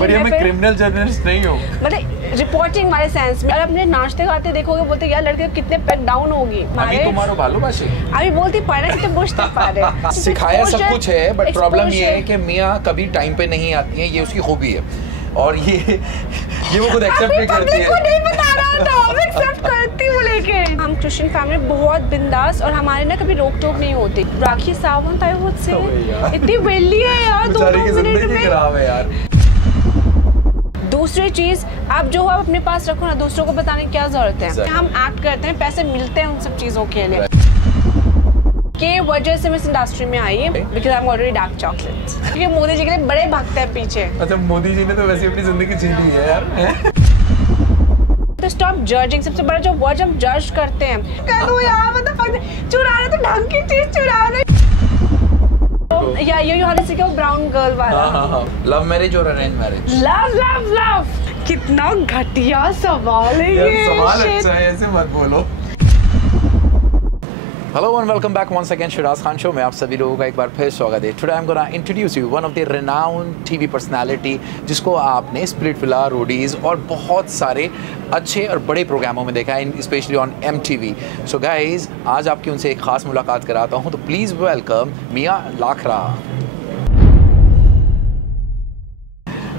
पर मैं criminal journalist नहीं हूँ, मतलब रिपोर्टिंग वाले सेंस में। और अपने नाचते गाते देखोगे, बोलते यार लड़के कितने पैक डाउन होगी। अभी तुम्हारो भालोबाशी अभी बोलती पा रहे कितने बुझते पा रहे। सिखाया सब कुछ है, बट प्रॉब्लम ये है कि मियाँ कभी टाइम पे नहीं आती है, ये उसकी खूबी है। और ये वो खुद एक्सेप्ट नहीं करती है। नहीं बता रहा था, मैं एक्सेप्ट करती हूँ। लेकिन हम क्रिश्चियन फैमिली बहुत बिंदास, और हमारे ना कभी रोक टोक नहीं होती। राखी सावंत आई वुड से इतनी वेली है यार, 2 मिनट में खराब है यार। दूसरी चीज, आप जो आप अपने पास रखो ना, दूसरों को बताने की क्या जरूरत है। हम एक्ट करते हैं, पैसे मिलते हैं उन सब चीजों के लिए। के वजह से मैं इस इंडस्ट्री में आई है, because I am already dark chocolate. क्योंकि मोदी जी के लिए बड़े भक्त है पीछे। अच्छा, मोदी जी ने तो वैसे अपनी जिंदगी जी ली है यार। तो स्टॉप जजिंग। सबसे बड़ा जो वर्ड हम जज करते हैं, कह दो यार, मतलब चुरा रहे तो ढंग की चीज चुरा रहे। या ये वाले से क्या, ब्राउन गर्ल वाला। लव मैरिज और अरेंज मैरिज? लव कितना घटिया सवाल है ये। सवाल अच्छा है, ऐसे मत बोलो। Hello and welcome back once again Shiraz Khan Show में आप सभी लोगों का एक बार फिर स्वागत है। Today I'm gonna introduce you one of the renowned TV personality जिसको आपने स्प्लिट विला, रोडीज और बहुत सारे अच्छे और बड़े प्रोग्रामों में देखा है, specially on MTV। So guys, आज आपकी उनसे एक खास मुलाकात कराता हूँ, तो प्लीज़ वेलकम मियाँ लाखरा।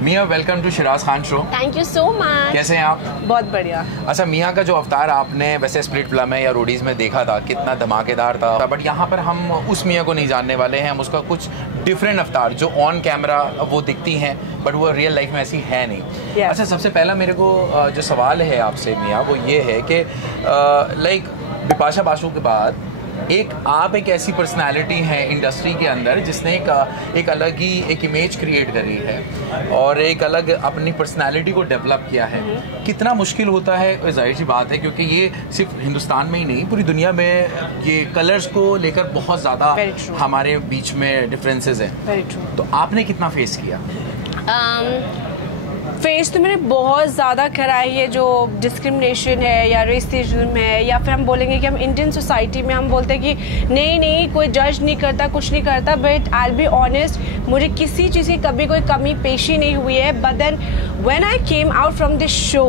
मियाँ, welcome to Shiraz Khan show. Thank you so much. कैसे हैं आप? बहुत बढ़िया। अच्छा, मियाँ का जो अवतार आपने वैसे स्प्लिट फिल्म में या रोडीज में देखा था, कितना धमाकेदार था, बट यहाँ पर हम उस मियाँ को नहीं जानने वाले हैं। हम उसका कुछ डिफरेंट अवतार जो ऑन कैमरा वो दिखती हैं, बट वो रियल लाइफ में ऐसी है नहीं। yes. अच्छा, सबसे पहला मेरे को जो सवाल है आपसे मियाँ, वो ये है कि लाइक बिपाशा बासु के बाद आप एक ऐसी पर्सनालिटी हैं इंडस्ट्री के अंदर जिसने एक अलग ही एक इमेज क्रिएट करी है और एक अलग अपनी पर्सनालिटी को डेवलप किया है। कितना मुश्किल होता है, जाहिर सी बात है, क्योंकि ये सिर्फ हिंदुस्तान में ही नहीं, पूरी दुनिया में ये कलर्स को लेकर बहुत ज़्यादा हमारे बीच में डिफरेंसेस हैं। तो आपने कितना फेस किया? फेस तो मैंने बहुत ज़्यादा करा है। ये जो डिस्क्रिमिनेशन है या रेसिज्म है, या फिर हम बोलेंगे कि हम इंडियन सोसाइटी में हम बोलते हैं कि नहीं कोई जज नहीं करता, कुछ नहीं करता, but I will be honest, मुझे किसी चीज़ की कभी कोई कमी पेशी नहीं हुई है। But then when I came out from this show,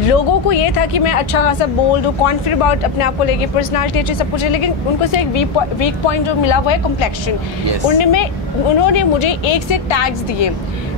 लोगों को ये था कि मैं अच्छा खासा बोल दूँ, कॉन्फिडेंट अबाउट अपने आप को लेके, पर्सनालिटी अच्छी सब कुछ है, लेकिन उनको से एक वीक पॉइंट जो मिला वो है कॉम्प्लेक्शन। उन्होंने मुझे एक से टैग्स दिए,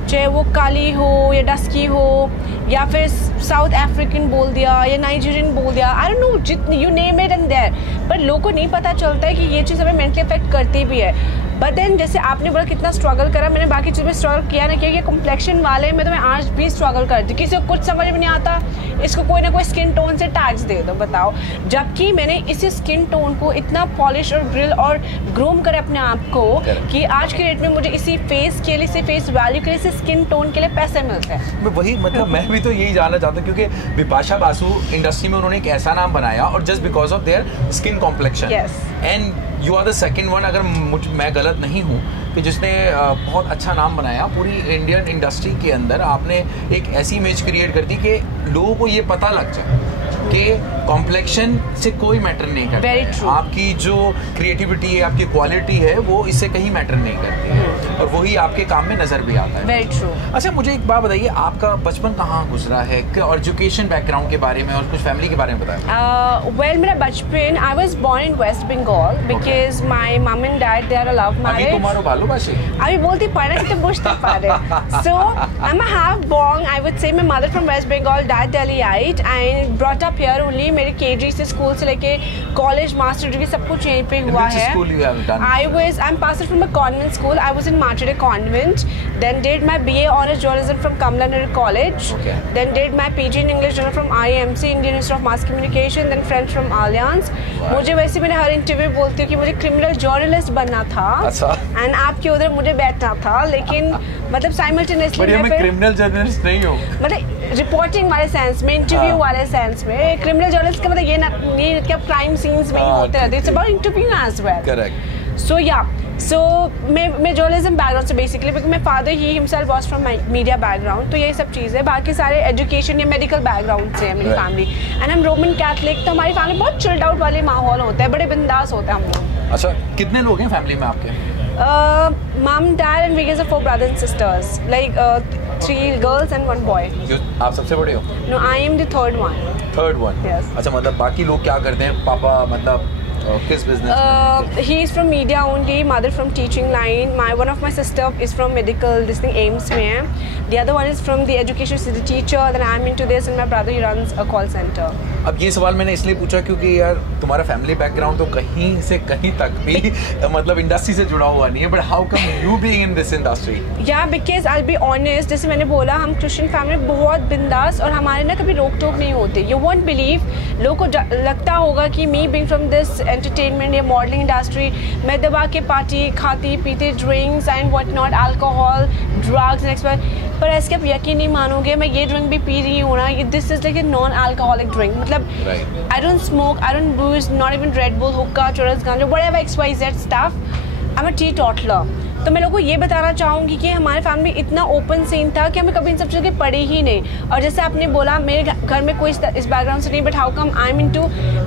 चाहे वो काली हो या डस्की हो या फिर साउथ अफ्रीकन बोल दिया या नाइजीरियन बोल दिया, आई डोंट नो, जितनी you name it and there. पर लोगों को नहीं पता चलता है कि ये चीज़ हमें मेंटली अफेक्ट करती भी है। बट देन जैसे आपने बोला कितना स्ट्रगल करा, मैंने बाकी चीज़ में स्ट्रगल किया ना, क्योंकि कॉम्प्लेक्शन वाले में तो मैं आज भी स्ट्रगल करती हूँ। किसी को कुछ समझ में नहीं आता, इसको कोई ना कोई स्किन टोन से टैग्स दे दो, बताओ। जबकि मैंने इसी स्किन टोन को इतना पॉलिश और ग्रिल और ग्रूम करे अपने आप को कि आज के डेट में मुझे इसी फेस के लिए, इसी फेस वैल्यू के लिए, इसी स्किन टोन के लिए पैसे मिलते हैं। मैं वही मतलब मैं भी तो यही जानना चाहता हूँ, क्योंकि बिपाशा बासु इंडस्ट्री में उन्होंने एक ऐसा नाम बनाया और just because of their skin complexion, and you are the second one, अगर मैं गलत नहीं हूँ, कि जिसने बहुत अच्छा नाम बनाया पूरी इंडियन इंडस्ट्री के अंदर। आपने एक ऐसी इमेज क्रिएट कर दी कि लोगों को ये पता लग जाए कि कॉम्प्लेक्शन से कोई मैटर नहीं करता है। आपकी जो क्रिएटिविटी है, आपकी क्वालिटी है, वो इससे कहीं मैटर नहीं करती है, और वही आपके काम में नजर भी आता है। Very true. अच्छा, मुझे एक बात बताइए, आपका बचपन कहाँ गुजरा है और एजुकेशन बैकग्राउंड के बारे में और कुछ फैमिली के बारे में बताएं। वेल, मेरा बचपन, I was born in West Bengal because my mom and dad they are a love marriage. अभी तुम्हारो भालोबाशी? अभी बोलती पा रहे कितने बुझते पा रहे। So I am half born, I would say my mother from West Bengal, dad दिल्लीite and brought up here only. मेरे केजी से स्कूल से लेके कॉलेज, मास्टर डिग्री सब कुछ यहीं पे हुआ है। I'm passed from a convent school. I was in Martyr Convent. Then did my BA Honours Journalism from Kamala Nehru College. Okay. Then did my PG in English Journal from IMC, Indian Institute of Mass Communication. Then French from Alliance. मुझे वैसे मैंने हर interview बोलती हूँ कि मुझे criminal journalist बनना था। अच्छा। एंड आपके उधर मुझे बैठना था, लेकिन मतलब साइमल्टेनियसली मैं क्रिमिनल जर्नलिस्ट नहीं हूँ, मतलब रिपोर्टिंग वाले सेंस में, इंटरव्यू वाले सेंस में। क्रिमिनल जर्नलिस्ट का मतलब ये नहीं कि आप क्राइम सीन्स में ही होते रहते, it's about interview as well. Correct. So yeah, so मैं जर्नलिज्म बैकग्राउंड से basically, because my father he himself was from media background, तो यही सब चीज़ है। बाकी सारे एजुकेशन या मेडिकल बैकग्राउंड से है मेरी फैमिली, एंड हम रोमन कैथलिक, तो हमारी फैमिली बहुत चिल्ड आउट वाले माहौल होता है, बड़े बिंदास होते हैं हम लोग। अच्छा, कितने लोग हैं फैमिली में आपके? Mom, dad and we guys are 4 brothers and sisters, like 3 girls and 1 boy. आप सबसे बड़े हो? No, I am the third one. Third one? Yes. अच्छा, मतलब बाकी लोग क्या करते हैं? पापा मतलब किस business? He is from media only, mother from teaching line. One of my sister is from medical, this thing AIMS में है. The other one is from the education, she's a teacher. Then I'm into this, and my brother he runs a call center. अब ये सवाल मैंने इसलिए पूछा क्योंकि यार तुम्हारा फैमिली बैकग्राउंड तो कहीं से कहीं तक भी मतलब इंडस्ट्री से जुड़ा हुआ नहीं है, but how come you being in this industry? Yeah because I will be honest, जैसे मैंने बोला हम क्रिश्चियन फैमिली बहुत बिंदास और हमारे ना कभी रोक टोक नहीं होते. यू वोंट बिलीव, लोगों को लगता होगा कि me being from this entertainment या मॉडलिंग इंडस्ट्री, मैं दबा के पार्टी खाती पीती, drinks and what not, alcohol, drugs and expire. पर ऐसे आप यकीन नहीं मानोगे, मैं ये ड्रिंक भी पी रही हूँ ना, this is like a non alcoholic drink. मतलब I don't smoke, I don't booze, not even Red Bull, हुक्का, चरस, गांजा, whatever XYZ stuff. I am a teetotaller. तो मैं लोगों को ये बताना चाहूँगी कि हमारे फैमिली इतना ओपन सीन था कि हमें कभी इन सब चीज़ों की पड़ी ही नहीं. और जैसे आपने बोला मेरे घर में कोई इस बैकग्राउंड से नहीं, but how come I am into,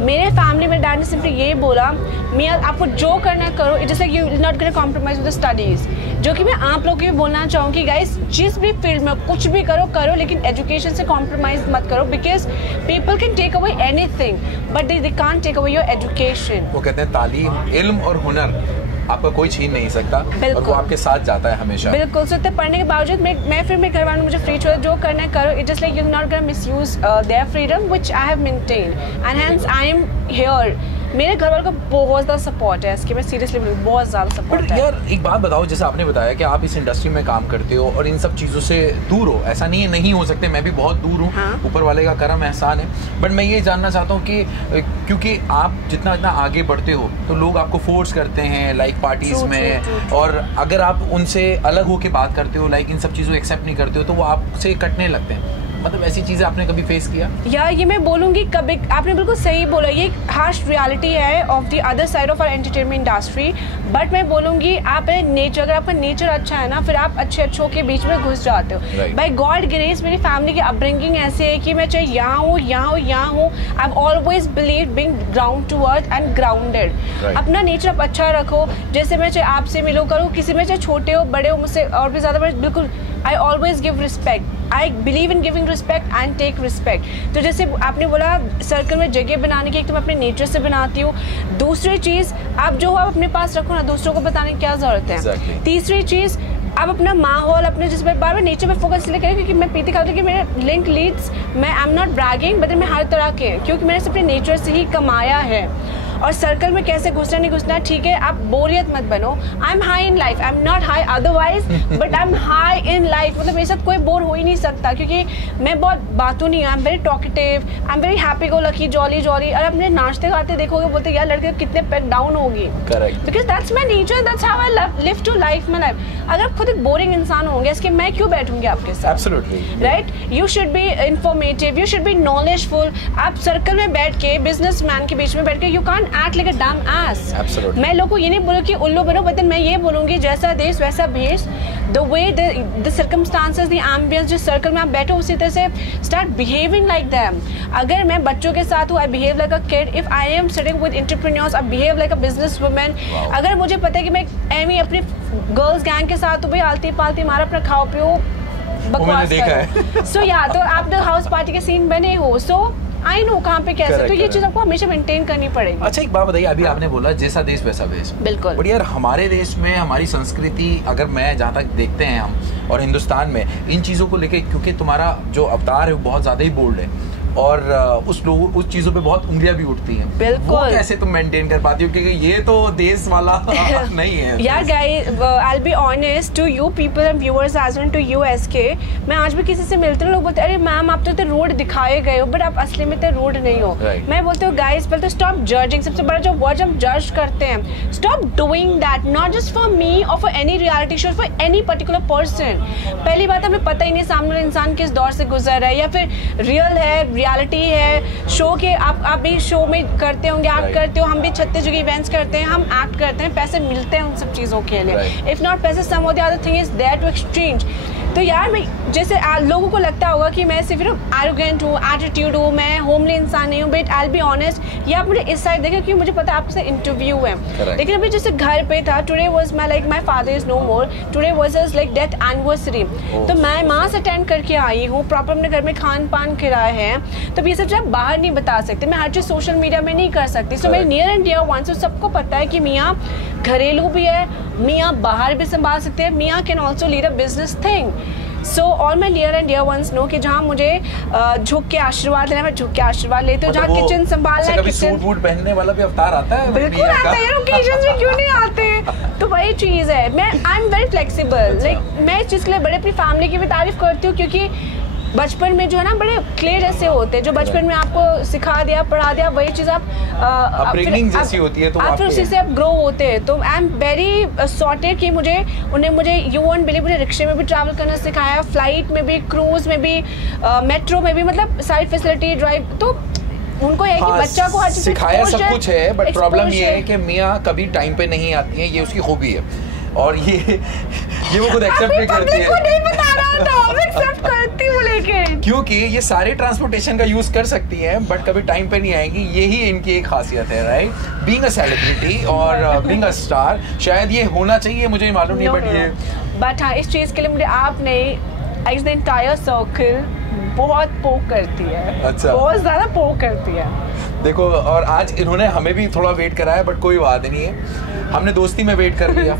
मेरे फैमिली में डैड ने सिर्फ ये बोला, मियाँ आपको जो करना करो, it is like you will not gonna compromise with the studies. जो कि मैं आप लोगों को भी बोलना चाहूँगी गाइस, जिस भी फील्ड में कुछ भी करो लेकिन एजुकेशन से कॉम्प्रोमाइज मत करो, because people can take away anything but they can't take away your education. वो कहते हैं तालीम, इल्म और हुनर आपका कोई छीन नहीं सकता और वो आपके साथ जाता है हमेशा. बिल्कुल. सो इतने पढ़ने के बावजूद मैं फिर मेरे घर वालों मुझे फ्री छोड़ा, जो करना है करो. It is like you not gonna misuse their freedom which I have maintained and hence I am here. मेरे घर वालों का बहुत ज़्यादा सपोर्ट है इसके, मैं सीरियसली बहुत ज़्यादा सपोर्ट है. यार एक बात बताओ, जैसे आपने बताया कि आप इस इंडस्ट्री में काम करते हो और इन सब चीज़ों से दूर हो, ऐसा नहीं है नहीं हो सकते, मैं भी बहुत दूर हूँ. हाँ. ऊपर वाले का करम एहसान है. बट मैं ये जानना चाहता हूँ कि क्योंकि आप जितना आगे बढ़ते हो तो लोग आपको फोर्स करते हैं लाइक पार्टीज में, और अगर आप उनसे अलग होकर बात करते हो, लाइक इन सब चीज़ों को एक्सेप्ट नहीं करते हो, तो वो आपसे कटने लगते हैं. मतलब ऐसी चीज़ें आपने कभी फेस किया? यार ये मैं बोलूँगी कभी, आपने बिल्कुल सही बोला, ये हार्श रियलिटी है of the other side of our entertainment industry. But मैं बोलूँगी आप नेचर, अगर आपका नेचर अच्छा है ना, फिर आप अच्छों के बीच में घुस जाते हो. बाय गॉड ग्रेस मेरी फैमिली की अपब्रिंगिंग ऐसे है कि मैं चाहे यहाँ हूँ, I always believe being ground to earth and grounded. अपना नेचर आप अच्छा रखो. जैसे मैं चाहे आपसे मिलो करूँ, किसी में चाहे छोटे हो बड़े हो, मुझसे और भी ज़्यादा, बिल्कुल I always give respect. I believe in giving respect and take respect. तो जैसे आपने बोला सर्कल में जगह बनाने की, एक तो मैं अपने नेचर से बनाती हूँ. दूसरी चीज़, आप जो हो आप अपने पास रखो ना, दूसरों को बताने की क्या ज़रूरत है. Exactly. तीसरी चीज़, आप अपना माहौल, अपने जिस बार बार नेचर पे फोकस इसलिए करें क्योंकि मैं पीती खाती कि मेरे लिंक लीड्स, मैं I am not bragging, but मैं हर तरह के, क्योंकि मैंने अपने नेचर से ही कमाया है. और सर्कल में कैसे घुसना नहीं घुसना, ठीक है, आप बोरियत मत बनो. I am high in life, I am not high otherwise, but I am high in life. मतलब मेरे साथ कोई बोर हो ही नहीं सकता क्योंकि मैं बहुत बातूं नहीं, I am very talkative, I am very happy go lucky, jolly. और अपने नाचते गाते देखोगे, बोलते यार लड़के कितने पैक डाउन होगी, because that's my nature, that's how I live to life my life. अगर आप खुद एक बोरिंग इंसान होंगे, इसके मैं क्यों बैठूंगी आपके साथ? Absolutely. Right. You should be informative, you should be knowledgeful. आप सर्कल में बैठ के, बिजनेसमैन के बीच में बैठ के, यू कांट एक्ट लाइक अ डम एस. मैं लोगों को ये नहीं बोलूँ कि उल्लू बनो, बट मैं ये बोलूँगी जैसा देश वैसा भेष. The way the circumstances, the ambience, जिस सर्कल में आप बैठो उसी तरह से स्टार्ट बिहेविंग लाइक दैम. अगर मैं बच्चों के साथ हूँ, I behave like a kid. If I am sitting with entrepreneurs, I behave like a business women. अगर मुझे पता है कि मैं एमी अपनी गर्ल्स गैंग के साथ हूँ, भाई आलती पालती मारा, अपना खाओ पियो बकवास करो. सो या तो आप द हाउस पार्टी के सीन बने हो, सो आई नो कहाँ पे कैसे. तो ये चीज आपको हमेशा मेंटेन करनी पड़ेगी. अच्छा एक बात बताइए, अभी आपने बोला जैसा देश वैसा भेष. बिल्कुल. बट यार हमारे देश में हमारी संस्कृति, अगर मैं जहाँ तक देखते हैं हम, और हिंदुस्तान में इन चीज़ों को लेके, क्योंकि तुम्हारा जो अवतार है वो बहुत ज़्यादा ही बोल्ड है और उस चीज़ों पे बहुत उंगलियां भी उठती हैं. बिल्कुल. वो कैसे तुम मेंटेन कर पाती हो, क्योंकि ये तो देश वाला नहीं है. यार guys, I will be honest to you people and viewers as well to you SK. मैं आज भी किसी से मिलती हूँ, लोग बोलते हैं अरे मैम आप तो रोड दिखाए गए हो, बट आप असली में तो रोड नहीं हो. मैं बोलती हूँ गाइस, पहले तो स्टॉप जजिंग. सबसे बड़ा जो वर्ड हम जज करते हैं, stop doing that, not just for me और for any reality show, for any particular person. पहली बात, हमें पता ही नहीं सामने वाला इंसान किस दौर से गुजर रहा है, या फिर रियल है, रियलिटी है. शो के आप भी शो में करते होंगे, एक्ट करते हो, हम भी 36 जगह इवेंट्स करते हैं, हम एक्ट करते हैं, पैसे मिलते हैं उन सब चीज़ों के लिए. इफ नॉट पैसे, some of the other thing is there to exchange. तो यार जैसे लोगों को लगता होगा कि मैं सिर्फ एरोगेंट हूँ, एटीट्यूड हूँ, मैं होमली इंसान नहीं हूँ, but I will be honest, या आप मुझे इस साइड देखें क्योंकि मुझे पता है आपसे इंटरव्यू है। लेकिन अभी जैसे घर पे था, today was my like my father is no more, today was his like death anniversary, तो मैं वहाँ से अटेंड करके आई हूँ, प्रॉपर अपने घर में खान पान खिलाए हैं, तो ये सब चीज़ बाहर नहीं बता सकते, मैं हर चीज़ सोशल मीडिया में नहीं कर सकती। सो मेरे नियर एंड डियर वंस सबको पता है कि मियाँ घरेलू भी है, मियाँ बाहर भी संभाल सकते हैं, मियाँ can also lead a business thing. So all my near and dear ones know कि जहाँ मुझे झुक के आशीर्वाद लेना, मैं झुक के आशीर्वाद लेती हूँ, जहाँ किचन संभालना है, कभी सूट वूट पहनने वाला भी अवतार आता है? बिल्कुल आता है यार, ओकेजन्स में क्यों नहीं आते। तो वही चीज़ है, मैं आई एम वेरी फ्लेक्सिबल, लाइक मैं इस चीज़ के लिए बड़े अपनी फैमिली की भी तारीफ करती हूँ, क्योंकि बचपन में जो है ना बड़े क्लियर ऐसे होते हैं, जो बचपन में आपको सिखा दिया, पढ़ा दिया, वही चीज़ आप जैसी होती है, तो आप फिर उसी से आप ग्रो होते हैं। तो आई एम वेरी सॉर्टेड कि उन्हें मुझे यू वोंट बिलीव, मुझे रिक्शे में भी ट्रैवल करना सिखाया, फ्लाइट में भी, क्रूज में भी, मेट्रो में भी, मतलब साइड फैसिलिटी ड्राइव, तो उनको है कि बच्चा को हर चीज़ सिखाया सब कुछ है, बट प्रॉब्लम ये है कि मियाँ कभी टाइम पे नहीं आती है, ये उसकी खूबी है, और ये वो खुद एक्सेप्ट नहीं करती है। नहीं बता रहा था, मैं एक्सेप्ट करती हूँ, लेकिन क्योंकि ये सारे ट्रांसपोर्टेशन का यूज कर सकती हैं, बट कभी टाइम पे नहीं आएंगी, यही इनकी एक खासियत है, राइट? बीइंग अ सेलिब्रिटी और बीइंग अ स्टार, शायद ये होना चाहिए, मुझे मालूम नहीं, बट हाँ, इस चीज़ के लिए मुझे आपने एज द एंटायर सर्कल बहुत पोक करती है। अच्छा, बहुत ज़्यादा पोक करती है। देखो, और आज इन्होंने हमें भी थोड़ा वेट कराया, बट कोई बात नहीं है, हमने दोस्ती में वेट कर लिया।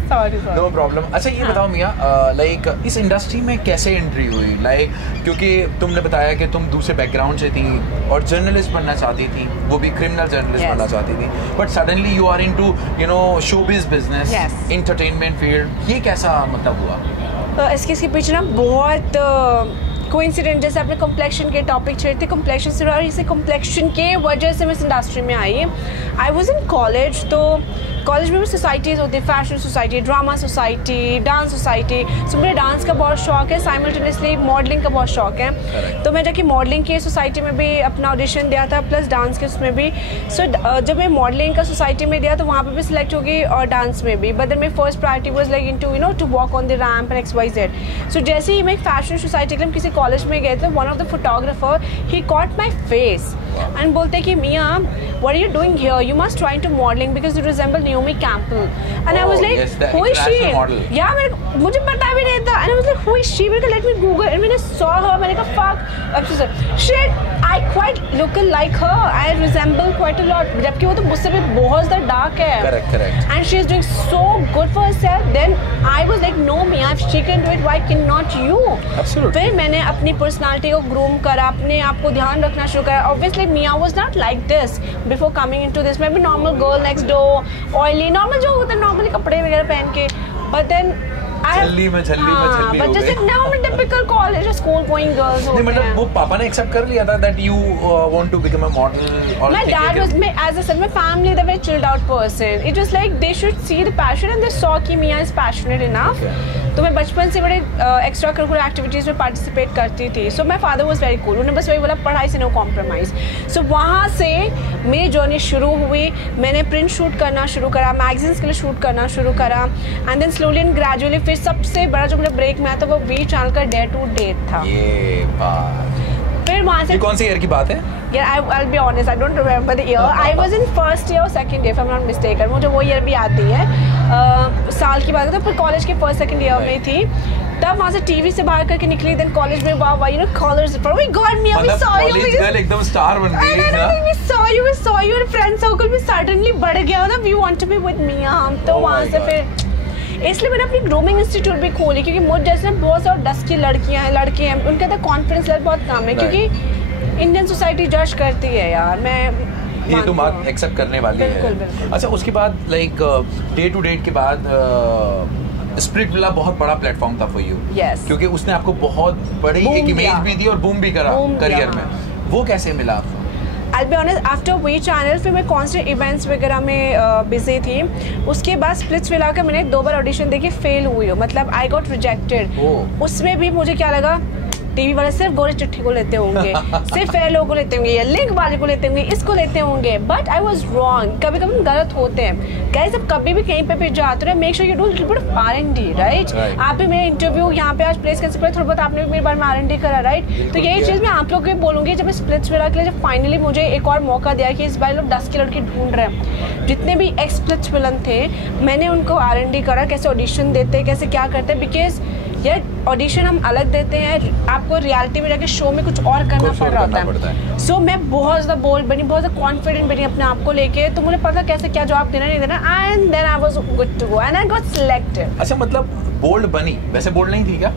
No problem. अच्छा ये बताओ मियाँ, लाइक इस इंडस्ट्री में कैसे एंट्री हुई? लाइक क्योंकि तुमने बताया कि तुम दूसरे बैकग्राउंड से थी और जर्नलिस्ट बनना चाहती थी, वो भी क्रिमिनल जर्नलिस्ट बनना चाहती थी, but suddenly you are into showbiz business, entertainment field, ये कैसा मतलब हुआ? इसके पीछे ना बहुत कोइंसिडेंट, जैसे आपने कॉम्प्लेक्शन के टॉपिक छेड़ते, कॉम्प्लेक्शन से, और इसे कॉम्प्लेक्शन के वजह से मैं इस इंडस्ट्री में आई। आई वॉज इन कॉलेज, तो कॉलेज में भी सोसाइटीज़ होती है, fashion society, drama society, dance society. So मुझे डांस का बहुत शौक है, साइमल्टेनियसली मॉडलिंग का बहुत शौक है, तो मैं जाके मॉडलिंग की सोसाइटी में भी अपना ऑडिशन दिया था, प्लस डांस के उसमें भी। सो जब मैं मॉडलिंग का सोसाइटी में दिया तो वहाँ पे भी सिलेक्ट होगी और डांस में भी, but then my first priority was like into to walk on the ramp and XYZ। So जैसे ही मैं एक फैशन सोसाइटी के लिए किसी कॉलेज में गए थे, one of the photographer he caught my face and बोलते कि मियाँ what are you doing here? You must try to modeling because you resemble Naomi Campbell. And I was like, yes, who is she? Yeah, मुझे पता भी नहीं था. And I was like, who is she? मैंने कहा, let me Google. And मैंने saw her. मैंने कहा, fuck. Shit, I quite look like her. I resemble quite a lot. जबकि वो तो मुझसे भी बहुत ज़्यादा dark है. Correct. And she is doing so good for herself. Then I was like, no, Mia, if she can do it, why cannot you? Absolutely. फिर मैंने अपनी पर्सनालिटी को ग्रूम करा, अपने आप को ध्यान रखना शुरू करा. Obviously, Mia was not like this before coming into this. मैं भी normal girl next door, oily, normal जो होता है, normally कपड़े वगैरह पहन के. But then झल्ली में but जैसे now I'm a typical college or school going girls होते हैं. मतलब वो पापा ने एक्सेप्ट कर लिया था that you want to become a model? My dad was, as I said, my family, they're very chilled out person. It was like they should see the passion and they saw कि Mia is passionate enough. तो मैं बचपन से बड़े extra curricular activities में participate करती थी. So my father was very cool. उन्होंने बस वही बोला, पढ़ाई से नो कॉम्प्रोमाइज़. सो वहाँ से मेरी जर्नी शुरू हुई. मैंने प्रिंट शूट करना शुरू करा, मैगजीन्स के लिए शूट करना शुरू करा, and then slowly and gradually फिर सबसे बड़ा जो मुझे ब्रेक में आया था वो वी चैनल का डे टू डेट था. ये फिर वहाँ से कौन सी ईयर की बात है? Yeah, I'll be honest, I don't remember the year. I was in first year or second year, if I'm not mistaken. मुझे वो ईयर भी आती है. साल की बात है, तो फिर कॉलेज के फर्स्ट सेकंड ईयर में थी. तब वहाँ से टीवी से बाहर करके निकली. देन कॉलेज में वाह you know callers for we got me, we saw you, college girl एकदम स्टार बन गई ना. we saw you and friend circle भी suddenly बढ़ गया ना. We want to be with me. हम तो वहाँ से फिर इसलिए मैंने अपनी ग्रूमिंग इंस्टीट्यूट भी खोली, क्योंकि मुझ जैसे बहुत सारे डस्की लड़कियाँ हैं, लड़के हैं, उनके अंदर कॉन्फिडेंस लेवल बहुत कम है, क्योंकि इंडियन सोसाइटी जज करती है यार. मैं ये तो बात एक्सेप्ट करने वाली है. अच्छा, उसके बाद लाइक डे टू डेट के बाद स्प्रिट विला बहुत बड़ा प्लेटफॉर्म था फॉर यू. क्योंकि उसने आपको बहुत बड़ी एक इमेज भी दी और बूम भी करा करियर में. वो कैसे मिला आपको? I'll be honest, after V channel फिर मैं कॉन्स्टेंट इवेंट्स वगैरह में बिजी थी. उसके बाद स्प्लिट्स विला का मैंने 2 बार ऑडिशन देके फेल हुई हूँ. मतलब आई गॉट रिजेक्टेड. उसमें भी मुझे क्या लगा, टीवी वाले सिर्फ गोरे चिट्ठी को लेते होंगे, सिर्फ फेयर लोगों को लेते होंगे, या लिंक वाले को लेते होंगे, इसको लेते होंगे, बट आई वाज रॉन्ग। कभी कभी गलत होते हैं गाइस। अब कभी भी कहीं पे भी जाते हो, make sure you do little bit of R&D, right? आप भी मेरे इंटरव्यू यहाँ पे आज प्लेस करने से पहले थोड़ा बहुत आपने भी मेरे बारे में R&D करा, राइट? तो यही चीज़ मैं आप लोग को बोलूँगी, जब स्प्लिट्स विला के लिए जब फाइनली मुझे एक और मौका दिया कि इस बार लोग 10 की लड़की ढूंढ रहे हैं, जितने भी एक्स स्प्लिट्स विलन थे मैंने उनको R&D करा, कैसे ऑडिशन देते, कैसे क्या करते हैं, बिकॉज यार ऑडिशन हम अलग देते हैं, आपको रियलिटी में जाके शो में कुछ और करना पड़ रहा होता है। सो मैं बहुत ज़्यादा बोल्ड बनी, बहुत ज़्यादा कॉन्फिडेंट बनी अपने आप को लेके, तो मुझे पता कैसे क्या जवाब देना नहीं देना, and then I was good to go and I got selected. अच्छा, मतलब बोल्ड बनी, वैसे बोल्ड नहीं थी क्या?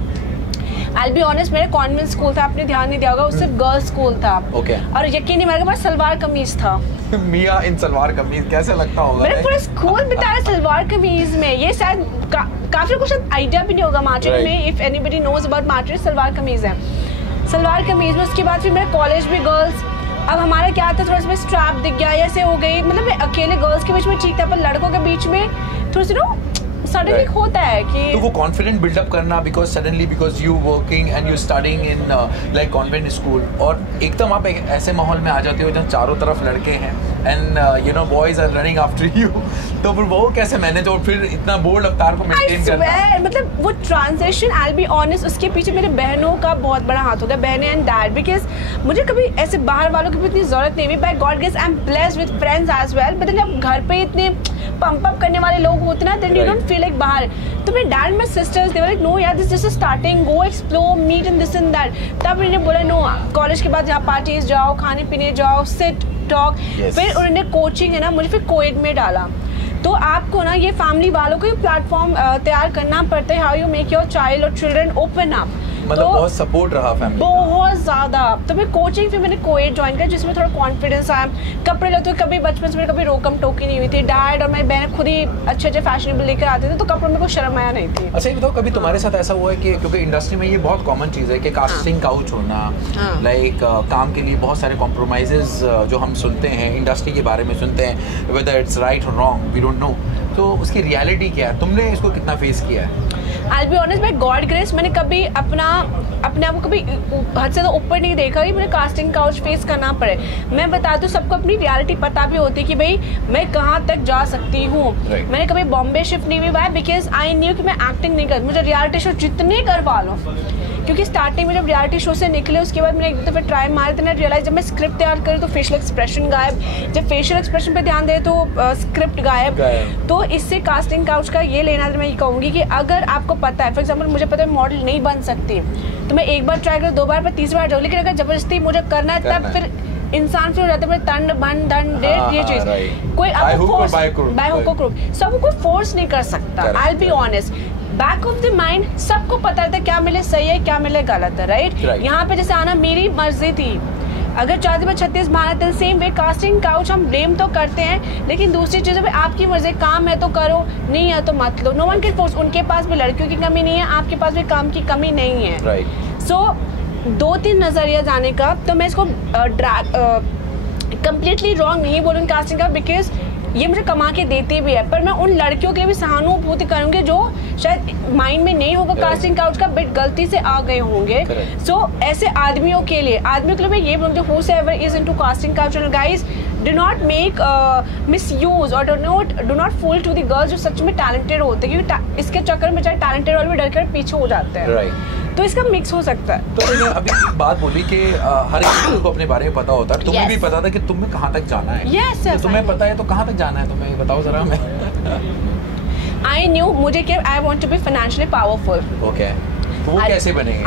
I'll be honest, मेरे कॉन्वेंट स्कूल था, आपने ध्यान नहीं दिया होगा, उससे गर्ल्स स्कूल था। Okay. और यकीन नहीं, मेरे पास सलवार कमीज था। मिया इन सलवार कमीज कैसे लगता होगा? मेरे पूरे स्कूल बिताया सलवार कमीज में। ये शायद काफी कुछ आइडिया भी नहीं होगा मार्केट में, if anybody knows about market, salwar kameez है, सलवार कमीज में। उसके बाद फिर मेरे कॉलेज भी गर्ल्स। अब हमारा क्या था, थोड़ा सा स्ट्रैप दिख गया, ऐसे हो गई, मतलब अकेले गर्ल्स के बीच में ठीक था, पर लड़कों के बीच में थोड़ी सी सडनली होता है कि तो वो कॉन्फिडेंट बिल्डअप करना, because suddenly because you working and you studying in like convent school, और एकदम आप एक ऐसे माहौल में आ जाते हो जहाँ चारों तरफ लड़के हैं and you know boys are running after you, तो फिर वो कैसे मैनेज और फिर इतना बोल्ड अवतार को मेंटेन करना? मतलब वो transition, I will be honest, उसके पीछे मेरे बहनों का बहुत बड़ा हाथ होगा, बहनें एंड डैड, बिकॉज मुझे कभी ऐसे बाहर वालों की भी इतनी जरूरत नहीं हुई। By God guess I am blessed with friends as well, but जब घर पे इतने पंप अप करने वाले लोग होते ना, then you don't feel like बाहर। तो मेरे डैड में sisters, they were like no यार, this just starting, go explore, meet and this and that. तब उन्होंने बोला नो, कॉलेज के बाद जहाँ पार्टीज जाओ, खाने पीने जाओ, सिट टॉक। फिर उन्होंने कोचिंग है ना, मुझे फिर कोएड में डाला। तो आपको ना ये फैमिली वालों को प्लेटफॉर्म तैयार करना पड़ता है, how you make your child और चिल्ड्रन ओपन अप। मतलब तो बहुत सपोर्ट रहा फैमिली, बहुत ज्यादा। तो मैं कोचिंग फिर मैंने कोएड ज्वाइन किया, जिसमें थोड़ा कॉन्फिडेंस आया। कपड़े लेते हुए कभी बचपन से कभी रोकम टोकी नहीं हुई थी, डैड और मेरी बहन खुद ही अच्छे अच्छे फैशनेबल लेकर आते थे, तो कपड़ों में कोई शर्म आया नहीं थी। अच्छा ये बताओ, कभी तुम्हारे साथ ऐसा हुआ है कि क्योंकि इंडस्ट्री में ये बहुत कॉमन चीज़ है कि कास्टिंग काउच होना, लाइक काम के लिए बहुत सारे कॉम्प्रोमाइजेस जो हम सुनते हैं, इंडस्ट्री के बारे में सुनते हैं, वेदर इट्स राइट और रॉन्ग वी डोंट नो, तो उसकी रियलिटी क्या है? तुमने इसको कितना फेस किया है? I'll be honest, by God grace मैंने कभी अपने आप को कभी हद से तो ऊपर नहीं देखा कि मुझे कास्टिंग काउच फेस करना पड़े। मैं बता दूं, सबको अपनी रियलिटी पता भी होती है कि भाई मैं कहाँ तक जा सकती हूँ। मैंने कभी बॉम्बे शिफ्ट नहीं हुई, बिकॉज आई न्यू कि मैं एक्टिंग नहीं कर, मुझे रियलिटी शो जितने करवा लो, क्योंकि स्टार्टिंग में जब रियलिटी शो से निकले उसके बाद मैंने एक दफ़े ट्राई मारे थे, रियलाइज जब मैं स्क्रिप्ट तैयार करूँ तो फेशियल एक्सप्रेशन गायब, जब फेशियल एक्सप्रेशन पे ध्यान दे तो स्क्रिप्ट गायब। तो इससे कास्टिंग काउच का ये लेना मैं ये कहूँगी कि अगर आपको पता है, फॉर एग्जाम्पल मुझे पता है मॉडल नहीं बन सकती, तो मैं एक बार ट्राई करूँ, 2 बार, पर 3 बार जाऊँ, लेकिन अगर जबरदस्ती मुझे करना है तब फिर इंसान फिर हो जाता है तंड बन दंड ये चीज़, कोई आपको फोर्स बाय हुक और क्रूक, सब कोई फोर्स नहीं कर सकता। आई will be honest, back of the mind सबको पता रहता है क्या मिले सही है, क्या मिले गलत है, राइट? यहाँ पे जैसे आना मेरी मर्जी थी, अगर चाहते मैं 36 माना था, सेम वे कास्टिंग काउच हम ब्लेम तो करते हैं, लेकिन दूसरी चीज़ों पे आपकी मर्जी, काम है तो करो, नहीं है तो मत लो, नो वन कैन फोर्स। उनके पास भी लड़कियों की कमी नहीं है, आपके पास भी काम की कमी नहीं है। सो 2-3 नजरिया जाने का, तो मैं इसको कंप्लीटली रॉन्ग नहीं बोलूँगी कास्टिंग का, बिकॉज ये मुझे कमा के देती भी है, पर मैं उन लड़कियों के लिए भी सहानुभूति करूंगी जो शायद माइंड में नहीं होगा कास्टिंग काउच का, बट गलती से आ गए होंगे। सो ऐसे आदमियों के लिए मैं ये बोलूँगी, whosoever is into casting couch, guys do not make misuse और do not fool to the girls जो सच में टैलेंटेड होते हैं, क्योंकि इसके चक्कर में चाहे टैलेंटेड वाले भी डर कर पीछे हो जाते हैं। तो इसका मिक्स हो सकता है। तो मैंने अभी एक बात बोली कि हर एक को अपने बारे में पता होता है, तुम्हें भी पता था कि तुम्हें कहाँ तक जाना है। तो तुम्हें पता है तो कहाँ तक जाना है तुम्हें बताओ जरा। मैं I knew मुझे क्या, I want to be financially powerful. Okay. तो वो कैसे बनेंगे?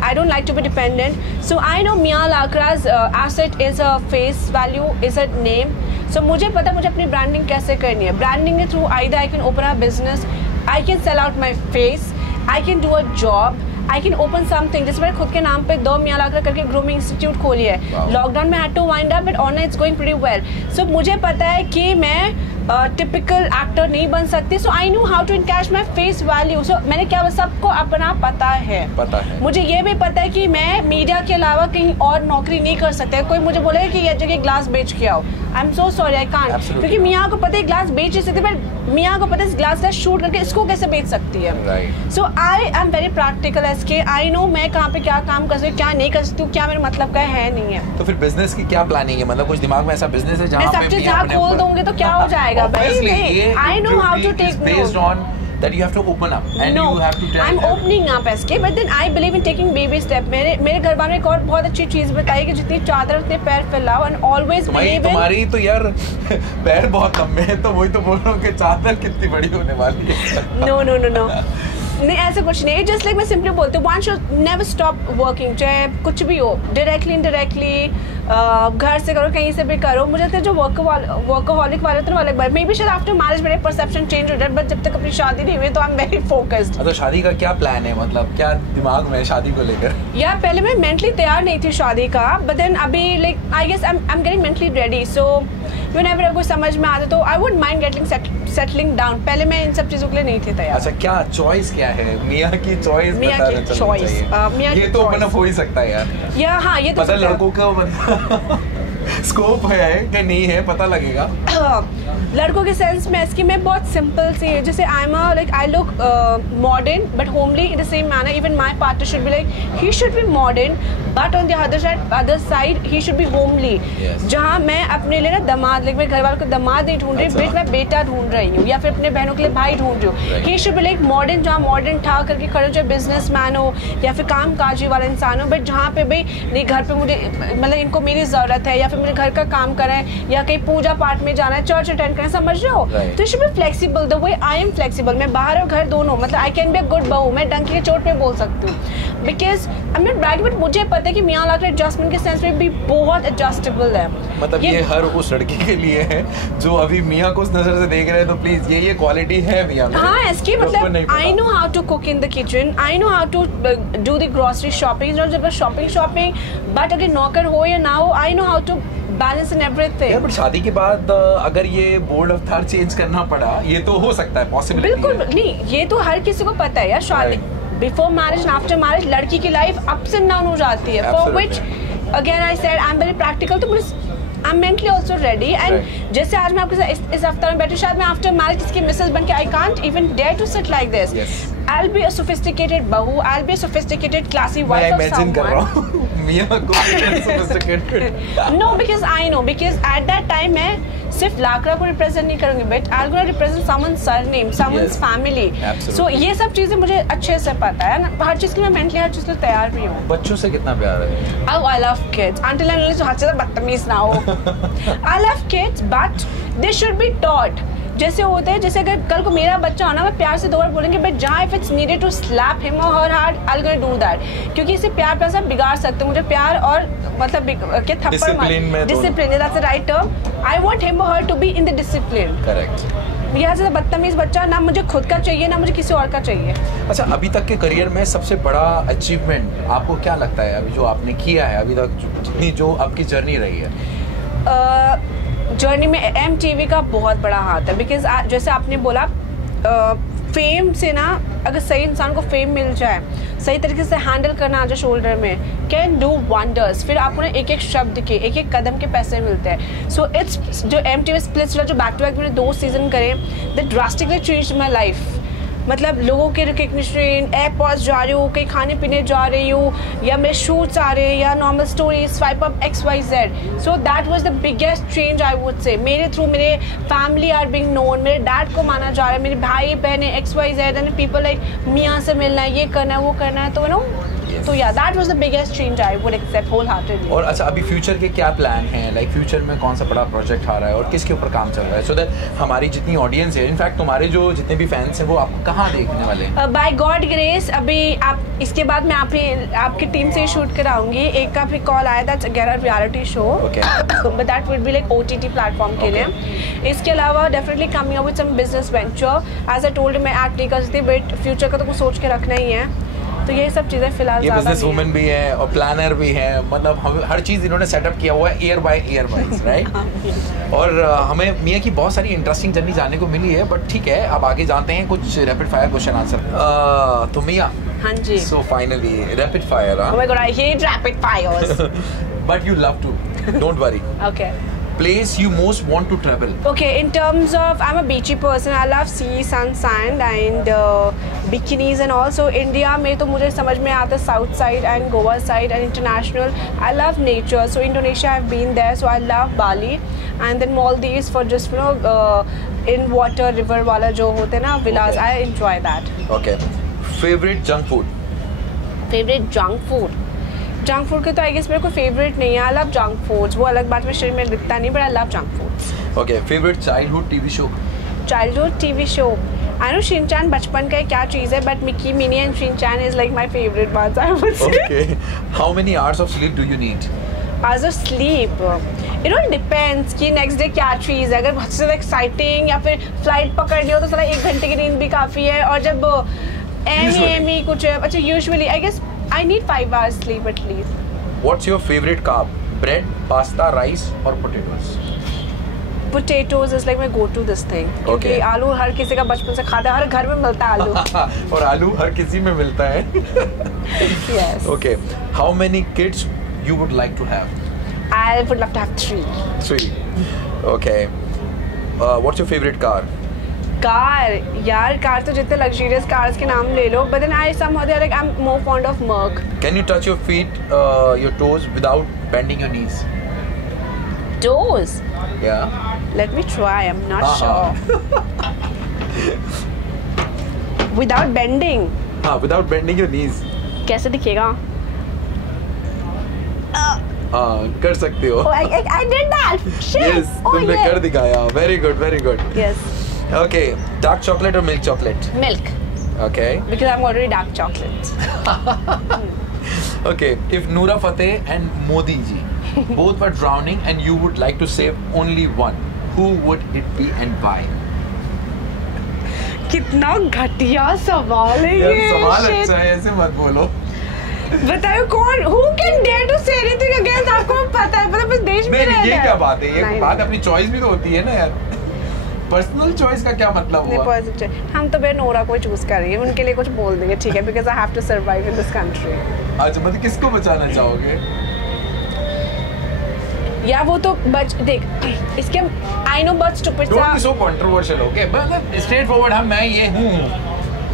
I don't like to be dependent. So I know Mia Lakra's asset is a face value, is a name. So मुझे पता मुझे अपनी ब्रांडिंग कैसे करनी है। ब्रांडिंग के through either I can open a business, I can sell out my face, I can do a job, I can open something. जैसे मैंने खुद के नाम पे 2 मिया लाकरा करके ग्रूमिंग इंस्टीट्यूट खोली है। लॉकडाउन में had to wind up, but online it's going pretty well. So मुझे पता है कि मैं टिपिकल एक्टर नहीं बन सकती. So I know how to encash my face value. So मैंने क्या सबको अपना पता है. मुझे ये भी पता है कि मैं मीडिया के अलावा कहीं और नौकरी नहीं कर सकता. कोई मुझे बोलेगा कि ये जगह ग्लास बेच के आओ, आई am so sorry, I can't. क्योंकि मियाँ को पता है ग्लास बेच नहीं सकती, बट मियाँ को पता है इस ग्लास का शूट करके इसको कैसे बेच सकती है. So I am very practical as के. आई नो मैं कहाँ पे क्या काम कर सकती हूँ, क्या नहीं कर सकती हूँ, क्या मेरे मतलब का है नहीं है. तो फिर बिजनेस की क्या प्लानिंग है? मतलब कुछ दिमाग में ऐसा बिजनेस है जहाँ सब चीज जहाँ खोल दूंगी तो क्या हो जाएगा भाई? I know how to take based on that you have to open up and you have to tell I'm opening up SK, but then I believe in taking baby step. मेरे घर वालों ने एक और बहुत अच्छी चीज बताई कि जितनी चादर उतने पैर फैलाओ, and always believe in. तुम्हारी तो यार पैर बहुत लंबे हैं, तो वही तो बोल रहा हूँ कि चादर कितनी बड़ी होने वाली है. No. नहीं ऐसा कुछ नहीं. जस्ट लाइक मैं सिंपली बोलती हूँ, one should never stop working, चाहे कुछ भी हो, डायरेक्टली इनडायरेक्टली, घर से करो, कहीं से भी करो. मुझे लगता है जो वर्कहॉलिक वाले होते हैं वाले बार, मे बी शायद आफ्टर मैरिज मेरे परसेप्शन चेंज हो जाए, बट जब तक अपनी शादी नहीं हुई तो आई एम वेरी फोकस्ड. तो शादी का क्या प्लान है? मतलब क्या दिमाग में शादी को लेकर? यार पहले मैं मेंटली तैयार नहीं थी शादी का, बट देन अभी like I guess I am getting mentally ready. So whenever कुछ समझ में आता तो I would mind getting settling down. पहले मैं इन सब चीजों के लिए नहीं थी तैयार. अच्छा, क्या चॉइस क्या है? मियाँ की चॉइस. ये तो ओपन अप हो ही सकता है यार. या हाँ, ये तो मतलब लड़कों का मतलब स्कोप है कि नहीं है, पता लगेगा. लड़कों के सेंस में इसकी मैं बहुत सिंपल सी है. जैसे I am like I look modern but homely in the same manner. Even my partner should be like he should be modern but on the other side he should be homely. जहाँ मैं अपने लिए ना दामाद, like मेरे घर वालों को दामाद नहीं ढूंढ रही, बट मैं बेटा ढूंढ रही हूँ, या फिर अपने बहनों के लिए भाई ढूंढ रही हूँ. He should be like modern, जहाँ मॉडर्न ठा करके खड़े हो, चाहे बिजनेस मैन हो या फिर काम काजी वाला इंसान हो, बट जहाँ पे भाई नहीं घर पे मुझे मतलब इनको मेरी ज़रूरत है, या फिर मुझे घर का काम करें, या कहीं पूजा पाठ में जाना है, चर्च अटेंड करें, समझ रहे हो? तो you should be flexible the way I am flexible. मैं बाहर और घर दोनों, मतलब I can be a good बहू, मैं डंकी के चोट पे बोल सकती हूँ, because I am not bragging, but मुझे पता है कि मियाँ लाकर एडजस्टमेंट के सेंस में भी बहुत एडजस्टेबल है. मतलब ये हर उस लड़की के लिए है जो अभी मियाँ को उस नजर से देख रहे हैं, तो प्लीज ये क्वालिटी है मियाँ में. हाँ, इसकी मतलब I know how to cook in the kitchen, I know how to do the grocery shopping, जब शॉपिंग, बट अगर नौकर हो या ना हो, I know how to balance in everything. But शादी के बाद अगर ये बोर्ड ऑफ थार चेंज करना पड़ा, ये तो हो सकता है, पॉसिबिलिटी. बिल्कुल नहीं, ये तो हर किसी को पता है यार. शादी before marriage and after marriage लड़की की लाइफ अप्स एंड डाउन हो जाती है, for which again I said I am very practical. तो मुझे I am mentally also ready. And जैसे आज मैं आपके साथ इस हफ्ते में बैठी, शायद मैं आफ्टर मैरिज इसकी मिसेस बन के I can't even dare to sit like this. I'll be a sophisticated bahu. I'll be a sophisticated, classy wife of someone. No, because I know, because at that time मैं सिर्फ लाकड़ा को represent नहीं करूँगी, but I'll gonna represent someone's surname, someone's family. So ये सब चीजें मुझे अच्छे से पता है. हर चीज के लिए मैं मेंटली हर चीज के लिए तैयार भी हूँ. बच्चों से कितना प्यार है? Oh, I love kids. Until and unless हद से बदतमीज ना हो. I love kids, but they should be taught. जैसे होते हैं, जैसे अगर कल को मेरा बच्चा होना, मैं प्यार से दो बार बोलेंगे, बट जहाँ if it's needed to slap him और her hard, I will gonna do that. क्योंकि इसे प्यार से बिगाड़ सकते हो. मुझे प्यार और मतलब क्या थप्पड़ मार, discipline, that's the right term. I want him और her to be in the discipline. Correct. यहाँ से बदतमीज बच्चा ना मुझे खुद का चाहिए, ना मुझे किसी और का चाहिए. अच्छा, अभी तक के करियर में सबसे बड़ा अचीवमेंट आपको क्या लगता है अभी जो आपने किया है अभी तक, जितनी जो आपकी जर्नी रही है? जर्नी में MTV का बहुत बड़ा हाथ है. बिकॉज जैसे आपने बोला फेम से ना, अगर सही इंसान को फेम मिल जाए, सही तरीके से हैंडल करना आ जाए शोल्डर में, कैन डू वंडर्स. फिर आपको ना एक एक शब्द के, एक एक कदम के पैसे मिलते हैं. सो इट्स जो MTV स्प्लिट्स जो बैक टू बैक मैंने 2 सीजन करे, that drastically changed my life. मतलब लोगों के रिकग्निशन, एयरपोर्ट्स जा रही हूँ, कहीं खाने पीने जा रही हूँ, या मेरे शूट्स आ रहे हैं, या normal story swipe up XYZ. So that was the biggest change I would से. मेरे थ्रू मेरे फैमिली आर बीइंग नोन, मेरे डैड को माना जा रहा है, मेरे भाई बहनें XYZ, एंड पीपल लाइक मियाँ से मिलना है, ये करना है, वो करना है. तो यू नो, तो या that was the biggest change I would accept whole heartedly. और अच्छा, अभी फ्यूचर के क्या प्लान हैं? लाइक फ्यूचर में कौन सा बड़ा प्रोजेक्ट आ रहा है और किसके ऊपर काम चल रहा है, सो दैट हमारी जितनी ऑडियंस है, इनफैक्ट तुम्हारे जो जितने भी फैंस हैं, वो आपको कहाँ देखने वाले हैं? बाय गॉड ग्रेस अभी आप, इसके बाद मैं आपकी टीम से ही शूट कराऊंगी. एक का भी कॉल आया था, 11 reality show, but that would be like OTT platform के लिए. इसके अलावा definitely coming up with some business venture. As I told, मैं एक्ट नहीं कर सकती, बट फ्यूचर का तो कुछ सोच के रखना ही है. तो ये सब चीजें फिलहाल ये ज़्यादा बिजनेस नहीं वुमन भी है और प्लानर भी है, मतलब हम हर चीज इन्होंने सेटअप किया हुआ है year by year wise, right. और हमें मिया की बहुत सारी इंटरेस्टिंग जर्नी जानने को मिली है, बट ठीक है अब आगे जानते हैं कुछ रैपिड फायर क्वेश्चन आंसर। तो मिया, हाँ जी, so finally rapid fire, oh my god, I hate rapid fires. But you love too, don't worry. Okay. Place you most want to travel? Okay, in terms of, I'm a beachy person. I love sea, sun, sand and bikinis and also India में तो मुझे समझ में आता है South side and Goa side and international. I love nature. So Indonesia I've been there. So I love Bali and then Maldives for just in water river वाला जो होते हैं ना villas. Okay. I enjoy that. Okay. Favorite junk food? Favorite junk food? Junk food के तो I guess मेरे को favourite नहीं है। आई लव जंक फूड्स, वो अलग बात में शरीर में दिखता नहीं, but I love junk foods. Okay, favourite childhood TV show? Childhood TV show, I know Shinchan बचपन का क्या चीज़ है, but Mickey mini and Shinchan is like my favourite ones, I would से। Okay, how many hours of sleep do you need? Hours of sleep, it all depends कि next day क्या चीज़ है। अगर बहुत ज़्यादा एक्साइटिंग या फिर फ्लाइट पकड़नी हो तो सारा 1 घंटे की नींद भी काफ़ी है, और जब एमी कुछ अच्छा usually I guess I need 5 hours sleep at least. What's your favorite carb? Bread, pasta, rice or potatoes? Potatoes is like my go-to this thing. क्योंकि Okay. आलू हर किसी का बचपन से खाता है, हर घर में मिलता है आलू। और आलू हर किसी में मिलता है। Yes. Okay, how many kids you would like to have? I would love to have 3. 3. Okay. What's your favorite car? Car, यार कार तो जितने luxurious cars के नाम ले लो, but then I somehow like I'm more fond of Merc. Can you touch your feet, your toes without bending your knees? Toes? Yeah. Let me try. I'm not sure. Without bending. हाँ, without bending your knees. कैसे दिखेगा? हाँ, कर सकते हो। Oh, I did that. Shit. Yes, Oh, तुमने yeah. कर दिखाया। Very good, very good. Yes. Okay, dark chocolate or milk chocolate? Milk. Okay. Because I'm already dark chocolate. Okay, if Noora Fateh and Modi ji both were drowning and you would like to save only one, who would it be and why? कितना घटिया सवाल है यार ये। सवाल Shit. अच्छा है, ऐसे मत बोलो। बताओ कौन who can dare to say anything against, आपको पता है, मतलब इस देश में नहीं, रहना ये है। क्या बात है? ये नहीं, बात अपनी चॉइस भी तो होती है ना यार। पर्सनल चॉइस का क्या मतलब नहीं, हुआ? positive। हम तो बेटा नोरा को चूज कर रही है, उनके लिए कुछ बोल देंगे, ठीक है, because I have to survive in this country। अच्छा, मतलब किसको बचाना चाहोगे? या वो तो बच देख इसके I know but stupid Don't सा be so controversial, okay? But straight forward हम मैं ये हूँ,